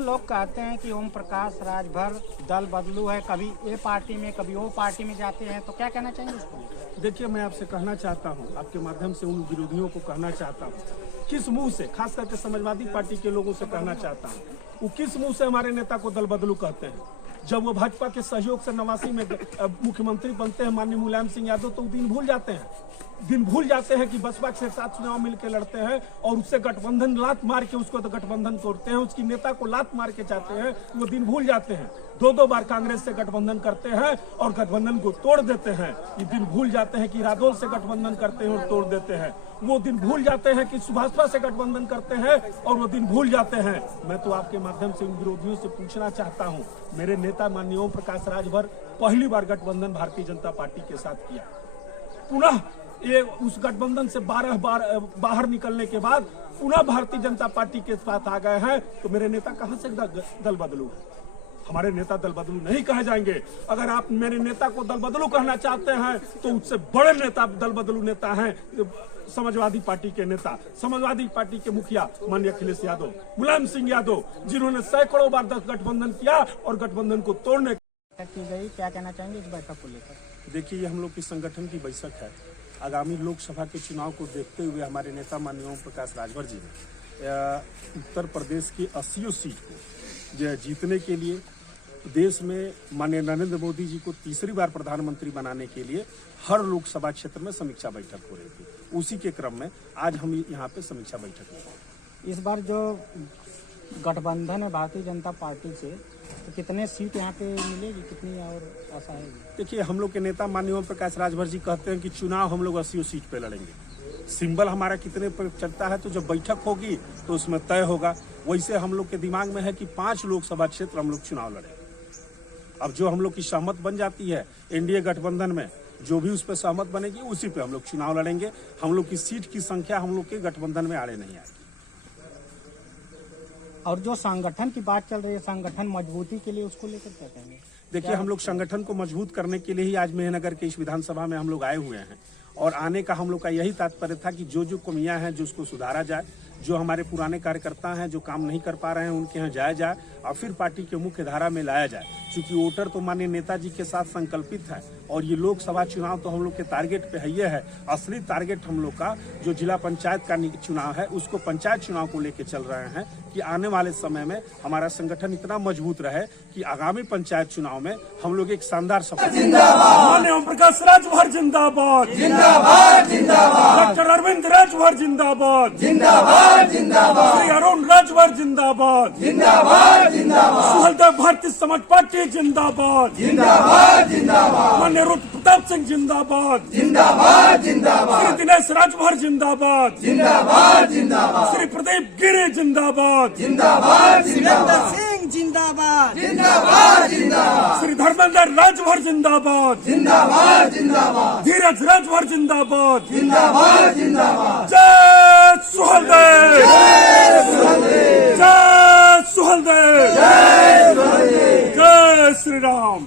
लोग कहते हैं कि ओम प्रकाश राजभर दल बदलू है, कभी ये पार्टी में कभी वो पार्टी में जाते हैं, तो क्या कहना चाहेंगे इसको? देखिए, मैं आपसे कहना चाहता हूँ, आपके माध्यम से उन विरोधियों को कहना चाहता हूँ, किस मुंह से, खास करके समाजवादी पार्टी के लोगों से कहना चाहता हूँ, वो किस मुंह से हमारे नेता को दल बदलू कहते हैं? जब वो भाजपा के सहयोग से 89 में मुख्यमंत्री बनते हैं माननीय मुलायम सिंह यादव, तो दिन भूल जाते हैं कि बसपा के साथ चुनाव मिलकर लड़ते हैं और उससे गठबंधन लात मार के उसको तो गठबंधन तोड़ते हैं, उसकी नेता को लात मार के चाहते हैं। वो दिन भूल जाते हैं। दो बार कांग्रेस से गठबंधन करते हैं और गठबंधन को तोड़ देते हैं। ये दिन भूल जाते हैं कि रादौल से गठबंधन करते हैं और तोड़ देते हैं। वो दिन भूल जाते हैं कि सुभाषपा से गठबंधन करते हैं और वो दिन भूल जाते हैं। मैं तो आपके माध्यम से उन विरोधियों से पूछना चाहता हूँ, मेरे नेता माननीय ओम प्रकाश राजभर पहली बार गठबंधन भारतीय जनता पार्टी के साथ किया, पुनः ये उस गठबंधन से 12 बार बाहर निकलने के बाद पुनः भारतीय जनता पार्टी के साथ आ गए हैं, तो मेरे नेता कहां से दल बदलू है? हमारे नेता दल बदलू नहीं कहे जाएंगे। अगर आप मेरे नेता को दल बदलू कहना चाहते हैं तो उससे बड़े नेता दल बदलू नेता हैं समाजवादी पार्टी के नेता, समाजवादी पार्टी के मुखिया माननीय अखिलेश यादव, मुलायम सिंह यादव, जिन्होंने सैकड़ों बार गठबंधन किया और गठबंधन को तोड़ने की गई। क्या कहना चाहेंगे इस बैठक को लेकर? देखिए, ये हम लोग की संगठन की बैठक है। आगामी लोकसभा के चुनाव को देखते हुए हमारे नेता माननीय ओम प्रकाश राजभर जी ने उत्तर प्रदेश की 80 सीट को जीतने के लिए देश में माननीय नरेंद्र मोदी जी को तीसरी बार प्रधानमंत्री बनाने के लिए हर लोकसभा क्षेत्र में समीक्षा बैठक हो रही थी। उसी के क्रम में आज हम यहाँ पे समीक्षा बैठक में। इस बार जो गठबंधन है भारतीय जनता पार्टी से, तो कितने सीट यहाँ पे मिलेगी, कितनी और आशा है? देखिए, हम लोग के नेता माननीय ओम प्रकाश राजभर जी कहते हैं कि चुनाव हम लोग 80 सीट पे लड़ेंगे। सिंबल हमारा कितने पर चलता है तो जब बैठक होगी तो उसमें तय होगा। वैसे हम लोग के दिमाग में है कि 5 लोकसभा क्षेत्र हम लोग चुनाव लड़ेंगे। अब जो हम लोग की सहमत बन जाती है एनडीए गठबंधन में, जो भी उस पर सहमत बनेगी उसी पे हम लोग चुनाव लड़ेंगे। हम लोग की सीट की संख्या हम लोग के गठबंधन में आड़े नहीं आएगी। और जो संगठन की बात चल रही है, संगठन मजबूती के लिए, उसको लेकर क्या कहेंगे? देखिए, हम लोग संगठन को मजबूत करने के लिए ही आज मेहनगर के इस विधानसभा में हम लोग आए हुए हैं और आने का हम लोग का यही तात्पर्य था कि जो कमियां हैं जो उसको सुधारा जाए, जो हमारे पुराने कार्यकर्ता हैं जो काम नहीं कर पा रहे हैं उनके यहाँ जाया जाए और फिर पार्टी के मुख्य धारा में लाया जाए। क्योंकि वोटर तो माननीय नेताजी के साथ संकल्पित है और ये लोकसभा चुनाव तो हम लोग के टारगेट पे है। ये है असली टारगेट हम लोग का जो जिला पंचायत का चुनाव है, उसको पंचायत चुनाव को लेके चल रहे हैं कि आने वाले समय में हमारा संगठन इतना मजबूत रहे कि आगामी पंचायत चुनाव में हम लोग एक शानदार सफलता। माननीय ओम प्रकाश राजभर जिंदाबाद, जिंदाबाद, जिंदाबाद। डॉक्टर अरविंद राजभर जिंदाबाद, जिंदाबाद, जिंदाबाद। श्री अरुण राजभर जिंदाबाद, जिंदाबाद, जिंदाबाद। सुहलदेव भारतीय समाज पार्टी जिंदाबाद, जिंदाबाद, जिंदाबाद। माननीय रुद्र प्रताप सिंह जिंदाबाद, जिंदाबाद, जिंदाबाद। श्री दिनेश राजभर जिंदाबाद, जिंदाबाद, जिंदाबाद। श्री प्रदीप गिरी जिंदाबाद, जिंदाबाद, जिंदाबाद। सिंह जिंदाबाद, जिंदाबाद, जिंदाबाद। श्री धर्मेंद्र राजभर जिंदाबाद, जिंदाबाद, जिंदाबाद। धीरज राजभर जिंदाबाद, जिंदाबाद, जिंदाबाद। जय सुहलदेव, जय सुहलदेव, जय सुहलदेव। जय श्री राम।